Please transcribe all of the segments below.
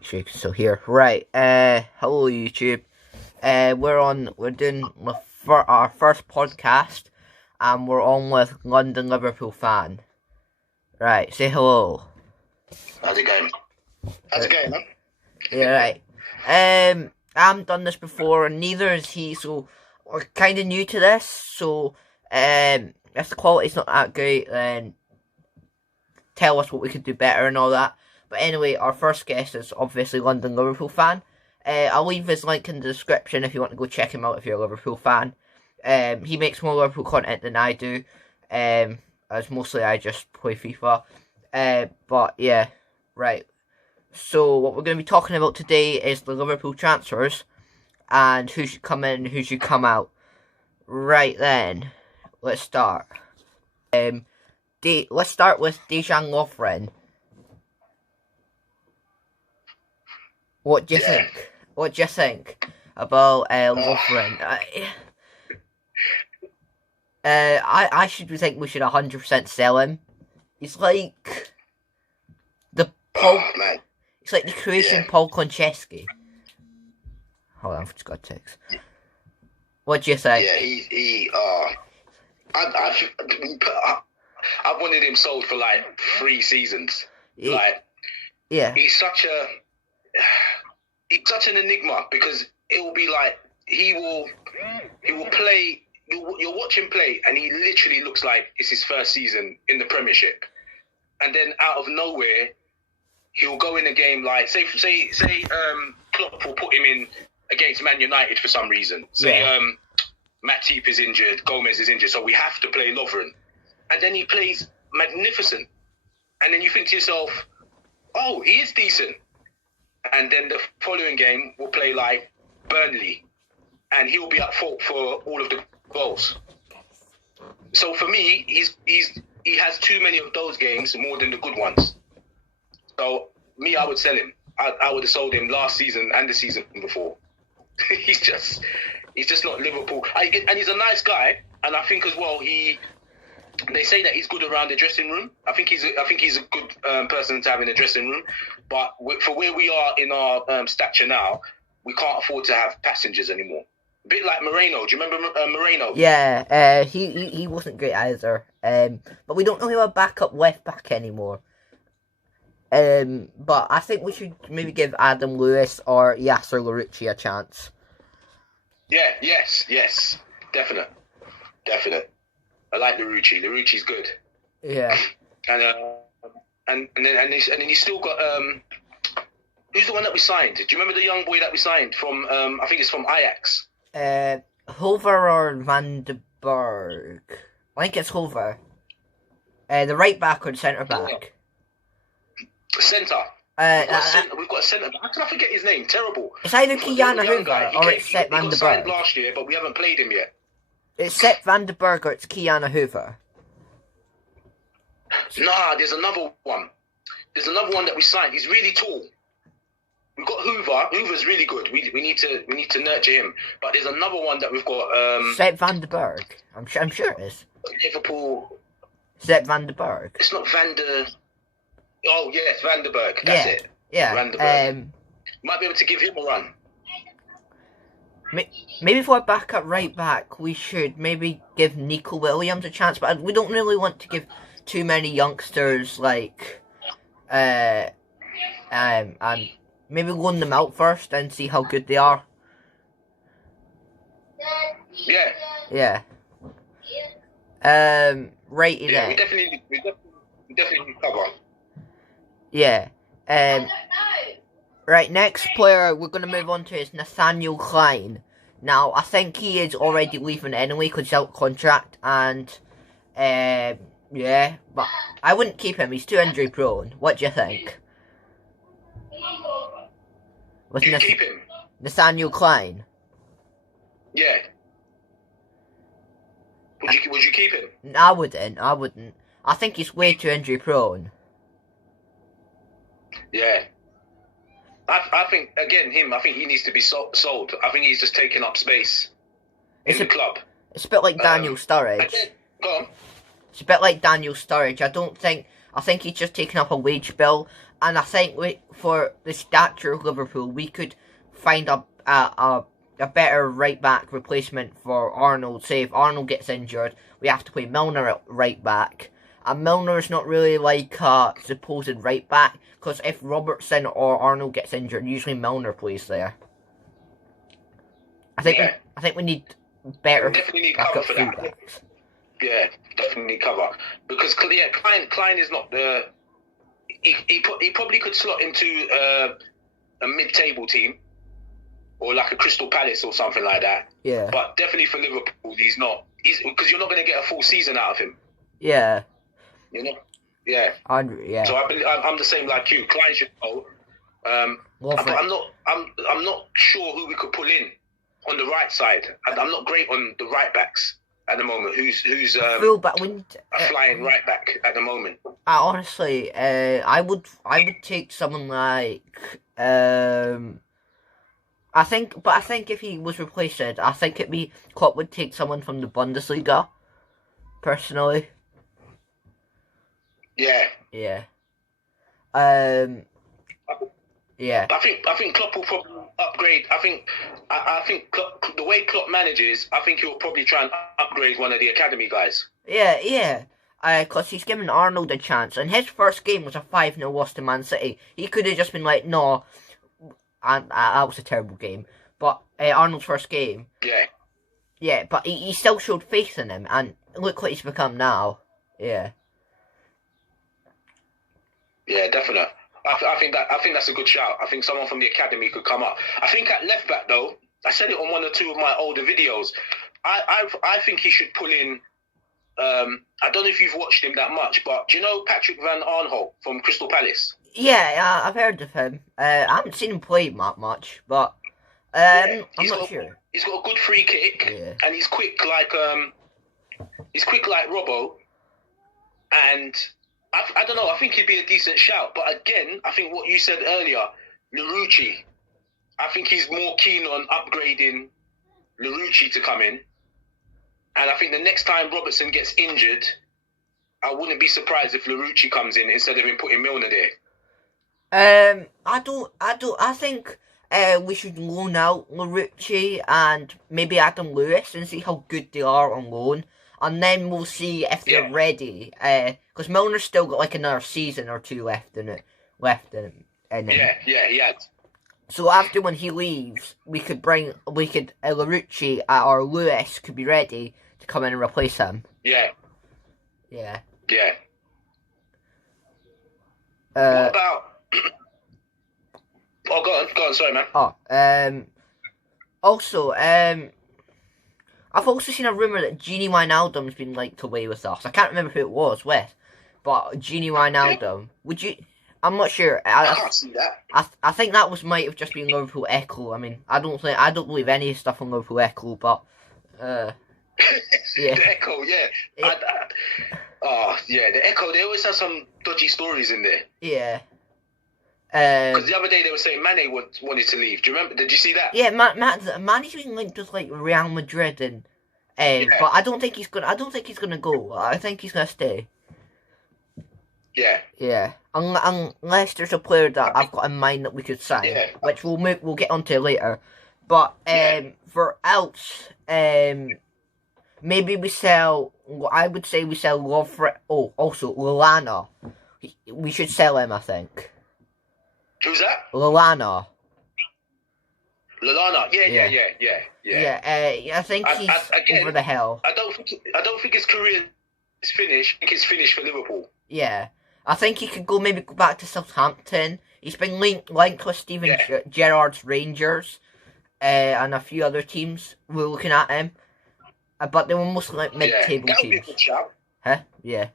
YouTube. So here, right? Hello YouTube. We're doing our first podcast, and we're on with Liverpool Fan. Right, say hello. How's it going? How's it going, man? Yeah, right. I haven't done this before, and neither is he. So we're kind of new to this. So if the quality's not that great, then tell us what we could do better and all that. But anyway, our first guest is obviously Liverpool Fan. I'll leave his link in the description if you want to go check him out if you're a Liverpool fan. He makes more Liverpool content than I do, as mostly I just play FIFA. But yeah, right. So what we're going to be talking about today is the Liverpool transfers and who should come in and who should come out. Right then, let's start. Let's start with Dejan Lovren. What do you think? What do you think about Lovren? I should think we should 100% sell him. He's like the Paul. He's like the Croatian Paul Konchesky. Hold on, I've just got a text. What do you think? Yeah, I've wanted him sold for like 3 seasons. He's such an enigma because it will be like he will play. You'll watch him play, and he literally looks like it's his first season in the Premiership, and then out of nowhere, he'll go in a game like say Klopp will put him in against Man United for some reason. Matip is injured, Gomez is injured, so we have to play Lovren, and then he plays magnificent, and then you think to yourself, oh, he is decent. And then the following game we'll play like Burnley, and he'll be at fault for all of the goals. So for me, he has too many of those games more than the good ones. So me, I would sell him. I would have sold him last season and the season before. he's just not Liverpool. And he's a nice guy, and I think as well they say that he's good around the dressing room. I think he's a good person to have in the dressing room. But for where we are in our stature now, we can't afford to have passengers anymore. A bit like Moreno. Do you remember Moreno? Yeah, he wasn't great either. But we don't really have a backup left back anymore. But I think we should maybe give Adam Lewis or Yasser Larouci a chance. Yeah, yes, definite. I like Larouci. Larouci's good. Yeah. And then he's still got who's the one that we signed? Do you remember the young boy that we signed from I think it's from Ajax? Hover or Van de Berg? I think it's Hover. The right back or the centre back? Centre. We've got a centre. How can I forget his name? Terrible. It's either Kian or Hoover or it's Sepp Van de Berg. He got signed last year, but we haven't played him yet. It's Sepp Van de Berg or it's Kian Hoover. Nah, there's another one. There's another one that we signed. He's really tall. We've got Hoover. Hoover's really good. We need to nurture him. But there's another one that we've got. Sepp Van de Berg. I'm sure it is. Liverpool. Sepp Van de Berg. It's not Van der. Oh yes, Van der Berg. That's it. Yeah. Van der Berg. Might be able to give him a run. Maybe for a backup right back, we should maybe give Nico Williams a chance. But we don't really want to give too many youngsters and maybe loan them out first and see how good they are. Yeah. Righty then. We definitely cover. Yeah. Right, next player we're going to move on to is Nathaniel Klein. Now, I think he is already leaving anyway because he's out contract, and yeah, but I wouldn't keep him. He's too injury prone. What do you think? Keep him? Nathaniel Klein. Yeah. Would you keep him? I wouldn't. I think he's way too injury prone. Yeah. I think, again, I think he needs to be sold. I think he's just taking up space in the club. It's a bit like Daniel Sturridge. Go on. It's a bit like Daniel Sturridge. I don't think I think he's just taken up a wage bill, and I think for the stature of Liverpool, we could find a better right back replacement for Arnold. Say if Arnold gets injured, we have to play Milner at right back. And Milner's not really like a supposed right back, because if Robertson or Arnold gets injured, usually Milner plays there. I think we need better. We definitely need cover for that. Backs. Yeah, definitely need cover, because Klein is not the. He probably could slot into a mid-table team, or like a Crystal Palace or something like that. Yeah. But definitely for Liverpool, he's not. Because you're not going to get a full season out of him. Yeah. You know. Yeah. Yeah. So I'm the same like you. Klein should go. But I'm not sure who we could pull in on the right side. I'm not great on the right backs at the moment. Who's a flying right back at the moment? Honestly, I would take someone like I think if he was replaced, I think Klopp would take someone from the Bundesliga. Personally. Yeah. Yeah. Yeah. I think Klopp will probably upgrade. I think Klopp, the way Klopp manages, I think he'll probably try and upgrade one of the academy guys. Yeah. Because he's given Arnold a chance, and his first game was a 5-0 loss to Man City. He could have just been like, no, and that was a terrible game. But Arnold's first game. Yeah. Yeah, but he still showed faith in him, and look what he's become now. Yeah. Yeah, definitely. I think that's a good shout. I think someone from the academy could come up. I think at left back though, I said it on one or two of my older videos. I think he should pull in. I don't know if you've watched him that much, but do you know Patrick Van Aanholt from Crystal Palace? Yeah, I've heard of him. I haven't seen him play much, but I'm not sure. He's got a good free kick, and he's quick like Robbo, and. I don't know. I think he'd be a decent shout. But again, I think what you said earlier, Larouci, I think he's more keen on upgrading Larouci to come in. And I think the next time Robertson gets injured, I wouldn't be surprised if Larouci comes in instead of him putting Milner there. I think we should loan out Larouci and maybe Adam Lewis and see how good they are on loan. And then we'll see if they're ready. Because Milner's still got like another season or two left in him. Yeah, he had. So after when he leaves, Larouci or Lewis could be ready to come in and replace him. Yeah. Yeah. Yeah. What about? Oh, go on. Sorry, man. Also, I've also seen a rumour that Gini Wijnaldum's been linked away with us. I can't remember who it was with, but Gini Wijnaldum. Would you? I'm not sure. I can't see that. I think that might have just been Liverpool Echo. I mean, I don't believe any stuff on Liverpool Echo, but yeah. The Echo, yeah. The Echo. They always have some dodgy stories in there. Yeah. Because the other day they were saying Mane wanted to leave. Do you remember? Did you see that? Yeah, Mane's been linked with like Real Madrid and, but I don't think he's gonna go. I think he's gonna stay. Yeah. Yeah. Unless there's a player that I've got in mind that we could sign, which we'll get onto later. But for else, maybe we sell. I would say we sell Lovren. Oh, also Lallana. We should sell him, I think. Who's that? Lallana. Yeah. I think he's over the hill. I don't think his career is finished. I think it's finished for Liverpool. Yeah. I think he could go back to Southampton. He's been linked with Steven Gerrard's Rangers, and a few other teams were looking at him. But they were mostly like mid-table teams. Be a good shout. Huh? Yeah.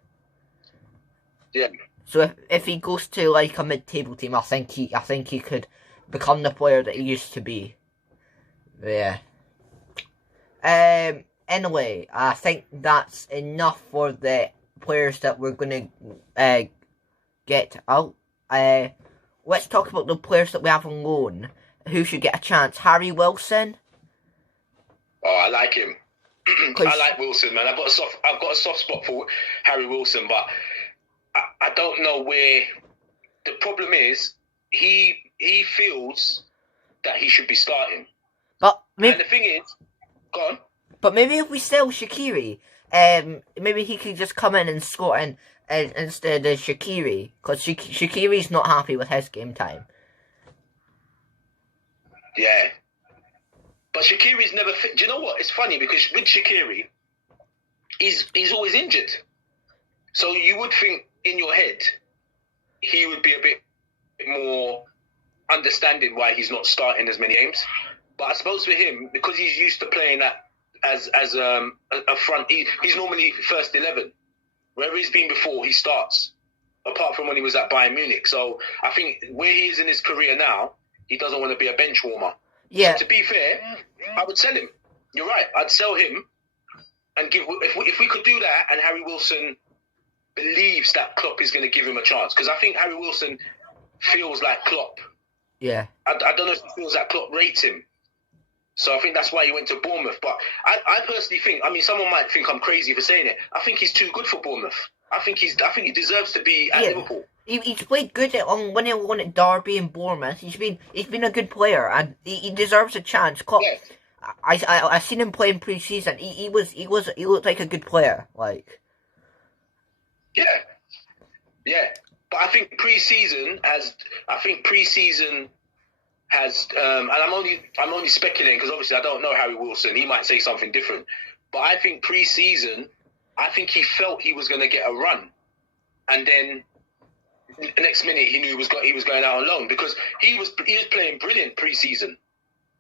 Yeah. So if he goes to like a mid-table team, I think he could become the player that he used to be. Yeah. Anyway, I think that's enough for the players that we're gonna get out. Let's talk about the players that we have on loan. Who should get a chance? Harry Wilson. Oh, I like him. I like Wilson, man. I've got a soft spot for Harry Wilson, but I don't know where the problem is. He feels that he should be starting. But maybe, and the thing is, go on. But maybe if we sell Shaqiri, maybe he could just come in and score in instead of Shaqiri, because Shaqiri's not happy with his game time. Yeah. But Shaqiri's never fit. Do you know what? It's funny because with Shaqiri, he's always injured. So you would think in your head he would be a bit more understanding why he's not starting as many games. But I suppose for him, because he's used to playing that as a front, he's normally first 11. Wherever he's been before, he starts. Apart from when he was at Bayern Munich. So I think where he is in his career now, he doesn't want to be a bench warmer. Yeah. So to be fair, I would sell him. You're right. I'd sell him and give. If we could do that, and Harry Wilson believes that Klopp is going to give him a chance, because I think Harry Wilson feels like Klopp. Yeah. I don't know if he feels like Klopp rates him. So I think that's why he went to Bournemouth. But I personally think, I mean, someone might think I'm crazy for saying it. I think he's too good for Bournemouth. I think he deserves to be at Liverpool. He's played good when he won at Derby and Bournemouth. He's been a good player, and he deserves a chance. Yeah. I seen him play in pre-season. He looked like a good player. Like. Yeah. But I think pre-season has, and I'm only speculating because obviously I don't know Harry Wilson. He might say something different. But I think pre-season, I think he felt he was going to get a run, and then the next minute he knew he was going out on loan, because he was playing brilliant pre-season,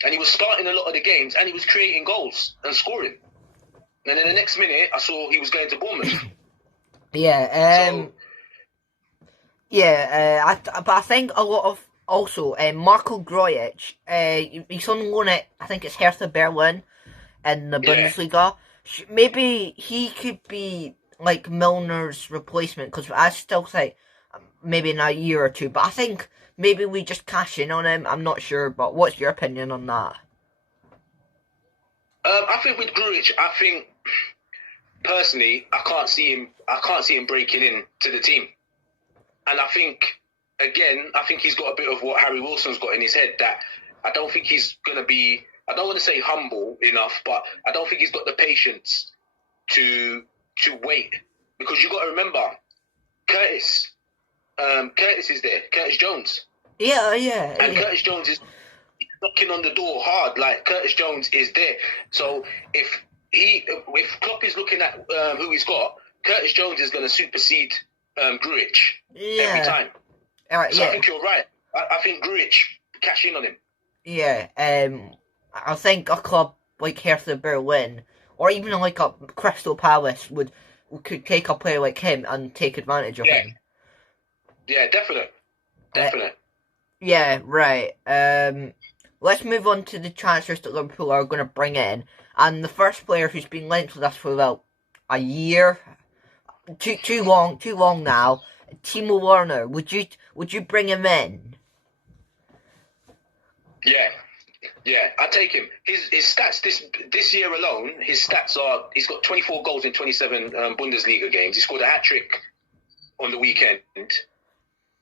and he was starting a lot of the games, and he was creating goals and scoring. And then the next minute I saw he was going to Bournemouth. Yeah. But I think a lot of also Marco Grujic. He's on loan at, I think it's Hertha Berlin in the Bundesliga. Maybe he could be like Milner's replacement, because I still think maybe in a year or two. But I think maybe we just cash in on him. I'm not sure, but what's your opinion on that? I think with Grujic, I think personally, I can't see him breaking in to the team. And I think he's got a bit of what Harry Wilson's got in his head, that I don't think he's going to be, I don't want to say humble enough, but I don't think he's got the patience to wait. Because you've got to remember, Curtis is there, Curtis Jones. Yeah. And Curtis Jones is knocking on the door hard, like Curtis Jones is there. So if Klopp is looking at who he's got, Curtis Jones is going to supersede Grujic every time. So I think you're right. I think Grujic, cash in on him. Yeah, I think a club like Hertha Berlin, or even like a Crystal Palace could take a player like him and take advantage of him. Yeah, definitely. Yeah, right. Let's move on to the transfers that Liverpool are going to bring in. And the first player who's been linked with us for about a year, too long now, Timo Werner. Would you bring him in? Yeah, I take him. His stats this year alone, his stats are, he's got 24 goals in 27 Bundesliga games. He scored a hat-trick on the weekend.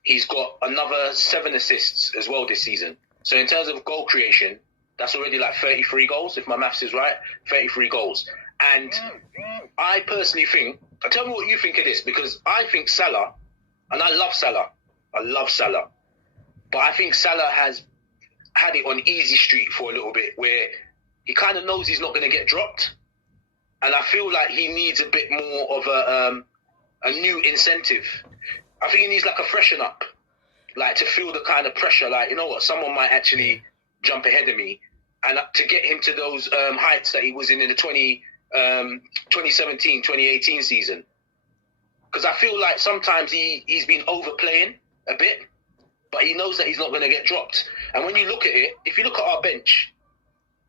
He's got another 7 assists as well this season. So in terms of goal creation, that's already like 33 goals, if my maths is right. 33 goals. And I personally think, tell me what you think of this, because I think Salah, and I love Salah, but I think Salah has had it on easy street for a little bit, where he kind of knows he's not going to get dropped. And I feel like he needs a bit more of a new incentive. I think he needs like a freshen up, like to feel the kind of pressure, like, you know what, someone might actually jump ahead of me, and to get him to those heights that he was in the 2017, 2018 season. Because I feel like sometimes he's been overplaying a bit, but he knows that he's not going to get dropped. And when you look at it, if you look at our bench,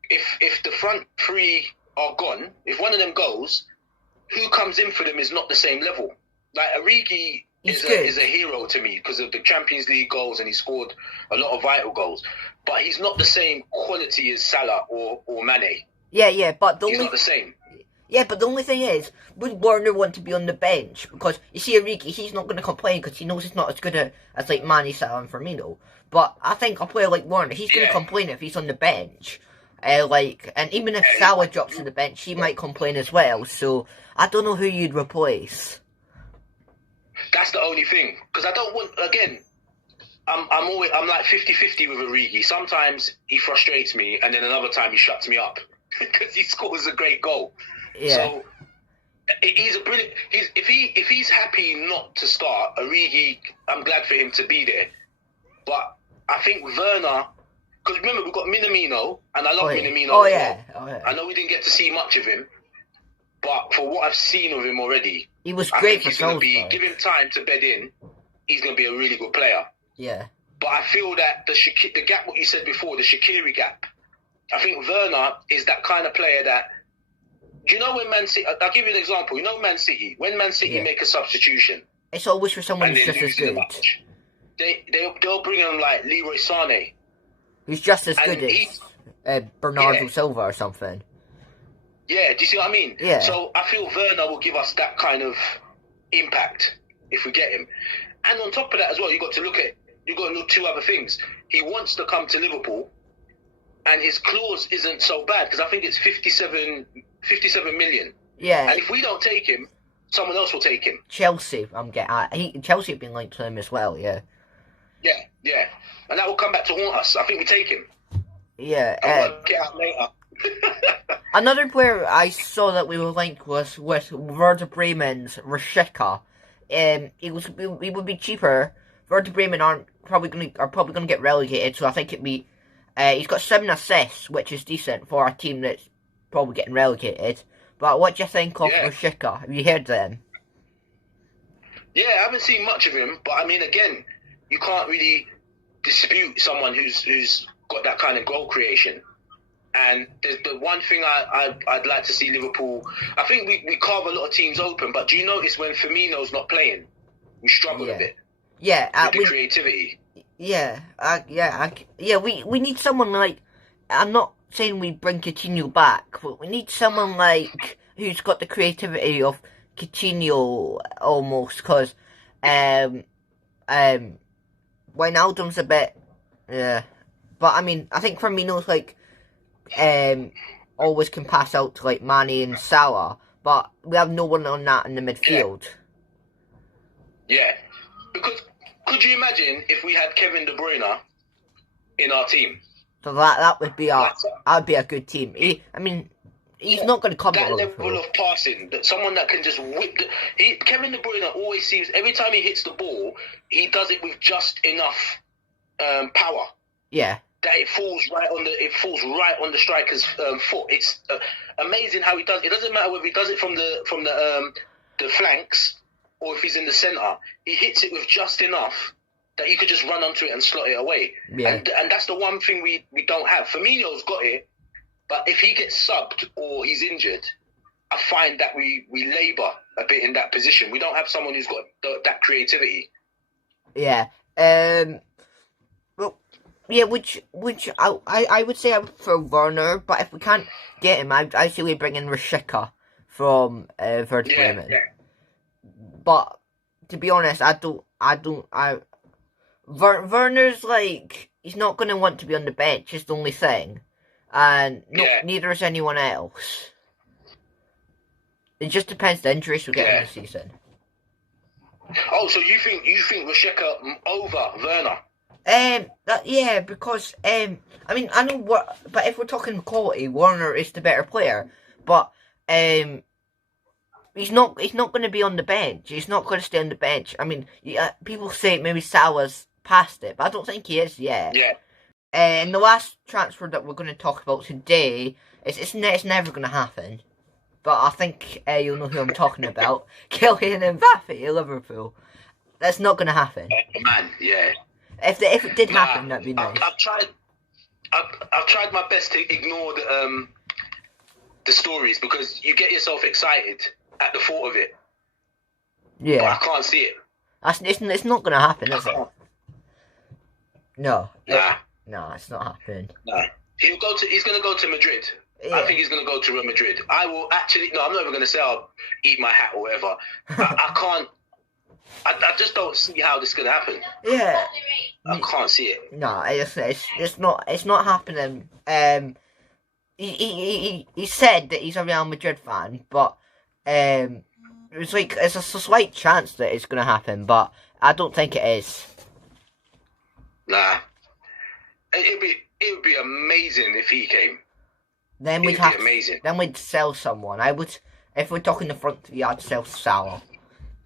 if the front three are gone, if one of them goes, who comes in for them is not the same level. Like Origi is a hero to me because of the Champions League goals, and he scored a lot of vital goals. But he's not the same quality as Salah or Mane. Yeah, but he's not the same. Yeah, but the only thing is, would Warner want to be on the bench? Because, you see, Origi, he's not going to complain because he knows he's not as good as like, Manny, Salah and Firmino. But I think a player like Warner, he's going to complain if he's on the bench. And even if Salah drops on the bench, he might complain as well. So, I don't know who you'd replace. That's the only thing. Because I don't want, again, I'm like 50-50 with Origi. Sometimes he frustrates me, and then another time he shuts me up. Because he scores a great goal. Yeah. So he's a brilliant. If he's happy not to start, Origi, I'm glad for him to be there. But I think Werner, because remember we've got Minamino, and I love Minamino. Oh as yeah. well. Oh yeah. I know we didn't get to see much of him, but for what I've seen of him already, he was I great think for he's give him time to bed in. He's going to be a really good player. Yeah. But I feel that the gap, what you said before, the Shaqiri gap. I think Werner is that kind of player that, you know, when Man City, I'll give you an example. You know, Man City, when Man City make a substitution, it's always for someone who's just as good. They'll bring in like Leroy Sané, who's just as good as Bernardo Silva or something. Yeah, do you see what I mean? Yeah. So I feel Werner will give us that kind of impact if we get him. And on top of that as well, you got to look two other things. He wants to come to Liverpool, and his clause isn't so bad because I think it's 57 million. Yeah. And if we don't take him, someone else will take him. Chelsea, Chelsea have been linked to him as well. Yeah. Yeah, and that will come back to haunt us. I think we take him. Yeah. I'll work it out later. Another player I saw that we were linked was with Werder Bremen's Rashika. He would be cheaper. Werder Bremen are probably gonna get relegated, so I think it'd be. He's got 7 assists, which is decent for a team that's probably getting relegated. But what do you think of Rashika? Have you heard of him? Yeah, I haven't seen much of him, but I mean, again, you can't really dispute someone who's got that kind of goal creation. And the one thing I'd like to see Liverpool, I think we carve a lot of teams open, but do you notice when Firmino's not playing, we struggle a bit? Yeah, with the creativity. We need someone like, I'm not saying we bring Coutinho back, but we need someone like who's got the creativity of Coutinho almost, because Wijnaldum's a bit, but I mean, I think Firmino's like, always can pass out to like Mane and Salah, but we have no one on that in the midfield. Yeah, because could you imagine if we had Kevin De Bruyne in our team? So that would be a good team. He's not going to come that level of passing, that someone that can just whip. Kevin De Bruyne always seems, every time he hits the ball, he does it with just enough power. Yeah. That it falls right on the striker's foot. It's amazing how he does. It doesn't matter whether he does it from the flanks or if he's in the centre. He hits it with just enough that you could just run onto it and slot it away. Yeah. And that's the one thing we don't have. Firmino's got it, but if he gets subbed or he's injured, I find that we labour a bit in that position. We don't have someone who's got that creativity. Yeah. Yeah, which I would say I would prefer Werner, but if we can't get him, I say we bring in Rashika from Werder Bremen. Yeah. But to be honest, Werner's like, he's not going to want to be on the bench. Is the only thing, and neither is anyone else. It just depends the injuries we get in the season. Oh, so you think Rashika over Werner? Because I know but if we're talking quality, Werner is the better player. But he's not going to be on the bench. He's not going to stay on the bench. I mean, people say maybe Salah's past it, but I don't think he is yet. Yeah. And the last transfer that we're going to talk about today it's never going to happen. But I think you'll know who I'm talking about. Kylian Mbappe at Liverpool. That's not going to happen. Man, yeah. If it did happen, that'd be nice. I've tried my best to ignore the stories because you get yourself excited at the thought of it. Yeah. But I can't see it. It's not going to happen, is it? No. Nah. No, it's not happening. No. He's going to go to Madrid. I think he's going to go to Real Madrid. I will actually... No, I'm not even going to say I'll eat my hat or whatever. I can't... I just don't see how this is going to happen. Yeah. I can't see it. No, it's not happening. He said that he's a Real Madrid fan, but it's like it's a slight chance that it's going to happen, but I don't think it is. Nah, it would be amazing if he came. Then we'd have amazing. Then we'd sell someone. I would, if we're talking the front three, I'd sell Salah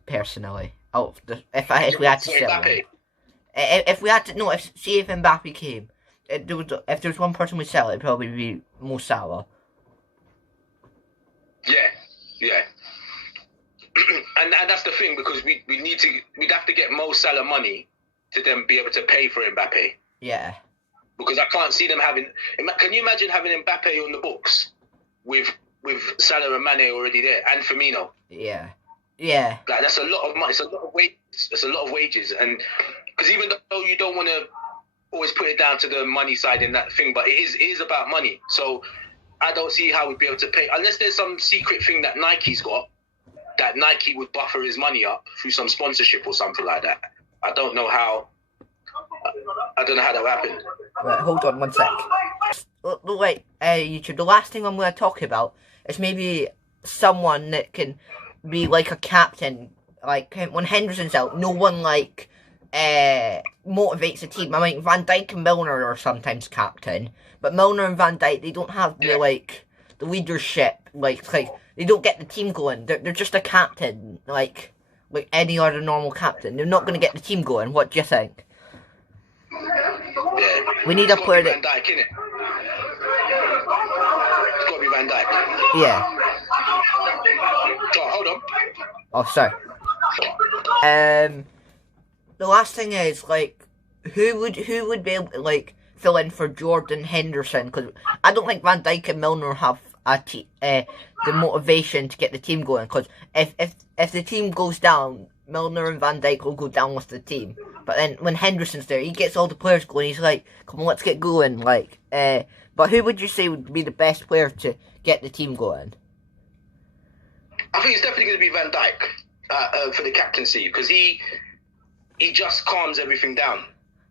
personally. Oh, if we had to sell him. If we had to, no, if Mbappe came, if there was one person we'd sell, it'd probably be Mo Salah. Yeah. and that's the thing, because we'd have to get Mo Salah money to then be able to pay for Mbappe. Yeah. Because I can't see them having... Can you imagine having Mbappe on the books with Salah and Mane already there, and Firmino? Yeah. Like, that's a lot of money. It's a lot of wages. It's a lot of wages, and because even though you don't want to always put it down to the money side in that thing, but it is about money. So I don't see how we'd be able to pay, unless there's some secret thing that Nike's got, that Nike would buffer his money up through some sponsorship or something like that. I don't know how that would happen. Right, hold on one sec. Wait, YouTube, the last thing I'm going to talk about is maybe someone that can be like a captain. Like, when Henderson's out, no one, like, motivates the team. I mean, Van Dijk and Milner are sometimes captain, but Milner and Van Dijk, they don't have the, like, the leadership, like, they don't get the team going. They're just a captain, like any other normal captain. They're not going to get the team going. What do you think? Yeah. We need a player that... Van Dijk, innit? It's got to be Van Dijk. Yeah. Oh, hold on. Oh, sorry. The last thing is, like, who would be able to, like, fill in for Jordan Henderson? Because I don't think Van Dijk and Milner have the motivation to get the team going. Because if the team goes down, Milner and Van Dijk will go down with the team. But then when Henderson's there, he gets all the players going. He's like, "Come on, let's get going." Like, but who would you say would be the best player to get the team going? I think it's definitely going to be Van Dijk for the captaincy, because he just calms everything down.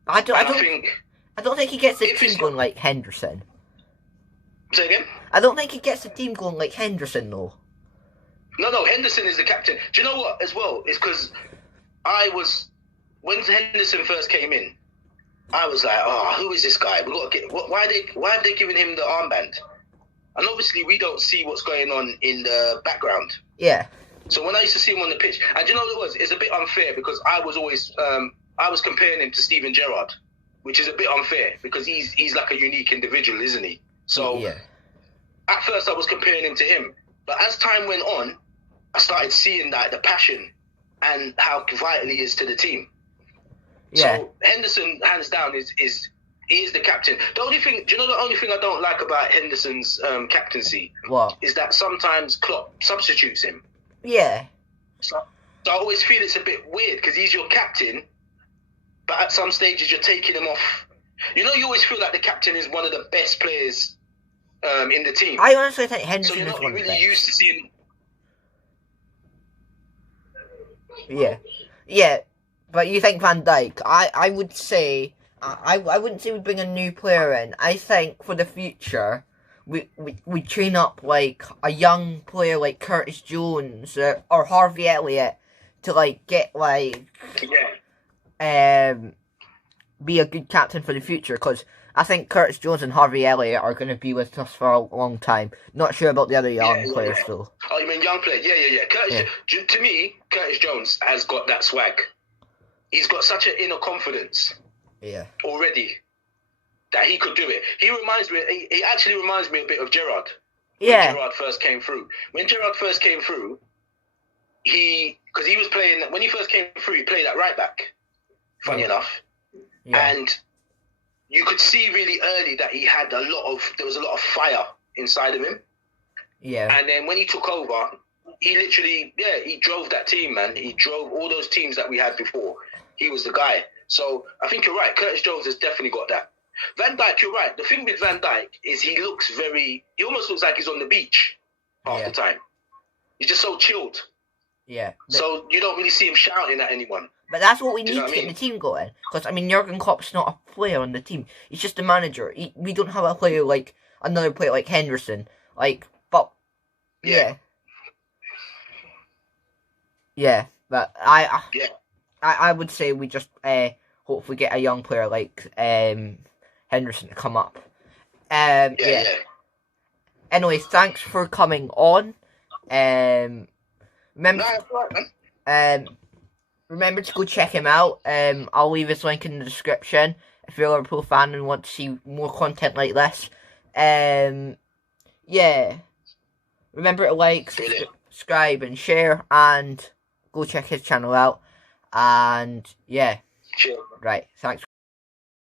I don't think he gets the team going like Henderson. Say again? I don't think he gets the team going like Henderson, though. No, Henderson is the captain. Do you know what, as well? It's because when Henderson first came in, I was like, oh, who is this guy? We got to get... Why have they given him the armband? And obviously, we don't see what's going on in the background. Yeah. So when I used to see him on the pitch, and do you know what it was? It's a bit unfair, because I was always... I was comparing him to Steven Gerrard, which is a bit unfair, because he's like a unique individual, isn't he? So yeah. At first I was comparing him to him, but as time went on, I started seeing that the passion and how vital he is to the team. Yeah. So Henderson, hands down, he is the captain. The only thing I don't like about Henderson's captaincy? What? Is that sometimes Klopp substitutes him. Yeah. So I always feel it's a bit weird, because he's your captain, but at some stages you're taking him off. You know, you always feel like the captain is one of the best players in the team. I honestly think Henderson is one of the best. So you're not really used to seeing... Yeah, but you think Van Dijk? I would say I wouldn't say we bring a new player in. I think for the future we train up like a young player like Curtis Jones or Harvey Elliott to like get like be a good captain for the future, because I think Curtis Jones and Harvey Elliott are going to be with us for a long time. Not sure about the other young players though. Oh, you mean young players? Yeah. To me, Curtis Jones has got that swag. He's got such an inner confidence. Yeah. Already, that he could do it. He actually reminds me a bit of Gerrard. Yeah. When Gerrard first came through. Because he was playing, when he first came through, he played at right back. Funny enough. Yeah. And you could see really early that there was a lot of fire inside of him. Yeah. And then when he took over, he literally, he drove that team, man. He drove all those teams that we had before. He was the guy. So I think you're right. Curtis Jones has definitely got that. Van Dijk, you're right. The thing with Van Dijk is he almost looks like he's on the beach half the time. He's just so chilled. Yeah. So you don't really see him shouting at anyone. But that's what we need to get the team going. Because, I mean, Jurgen Klopp's not a player on the team. He's just a manager. We don't have a player like, another player like Henderson. Yeah, but I would say we just hopefully get a young player like Henderson to come up. Yeah. Anyways, thanks for coming on. Remember to go check him out. I'll leave his link in the description if you're a Liverpool fan and want to see more content like this. Yeah. Remember to like, subscribe and share, and go check his channel out. And yeah. Sure. Right. Thanks.